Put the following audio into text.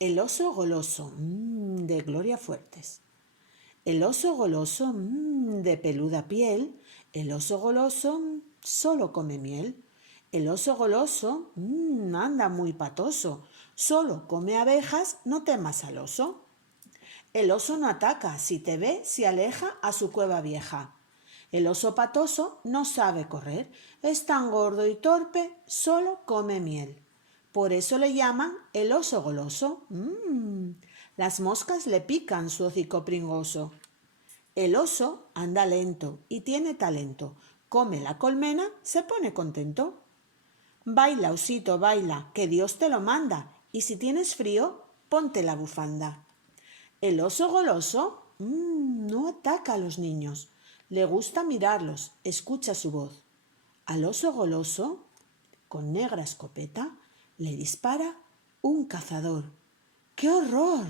El oso goloso, de Gloria Fuertes. El oso goloso, de peluda piel. El oso goloso, solo come miel. El oso goloso, anda muy patoso. Solo come abejas, no temas al oso. El oso no ataca, si te ve, se aleja a su cueva vieja. El oso patoso no sabe correr, es tan gordo y torpe, solo come miel. Por eso le llaman el oso goloso. Las moscas le pican su hocico pringoso. El oso anda lento y tiene talento. Come la colmena, se pone contento. Baila, osito, baila, que Dios te lo manda. Y si tienes frío, ponte la bufanda. El oso goloso no ataca a los niños. Le gusta mirarlos, escucha su voz. Al oso goloso, con negra escopeta, le dispara un cazador. ¡Qué horror!